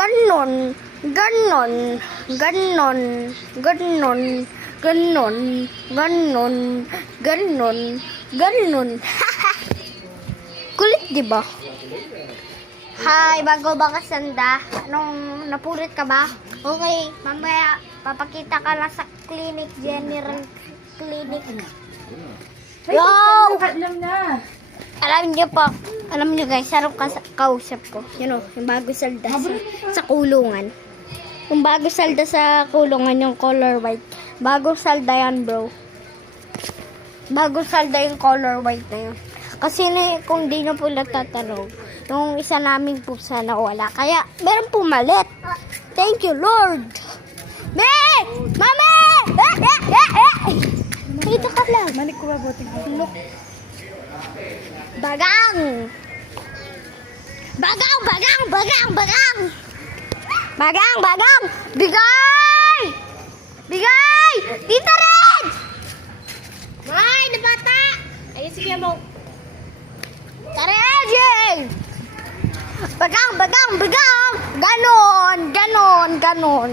ganon, ganon, ganon, ganon, ganon, ganon, ganon, ganon. Kulit, di ba? Hi, bago ba ka sanda? Anong napulit ka ba? Okay, mamaya papakita ka lang sa clinic, general clinic. Yo! Alam na. Alam niyo guys, sarap kausap ko. Yun o, yung bago salda sa kulungan. Yung bago salda sa kulungan, yung color white. Bagong salda yan, bro. Bagong salda yung color white na yun. Kasi kung di nyo po natatanong, yung isa naming pusa na wala. Kaya, meron pumalit. Thank you, Lord. Me! Mami! Dito ka lang. Malik ko ba buti? Look. Bagang! Bagang! Bagang! Bagang! Bagang! Bagang! Bagang! Bigay! Bigay! Tita Red! Ay, na bata! Ayun, sige mo. Tara, AJ! Bagang! Bagang! Bagang! Ganon! Ganon! Ganon!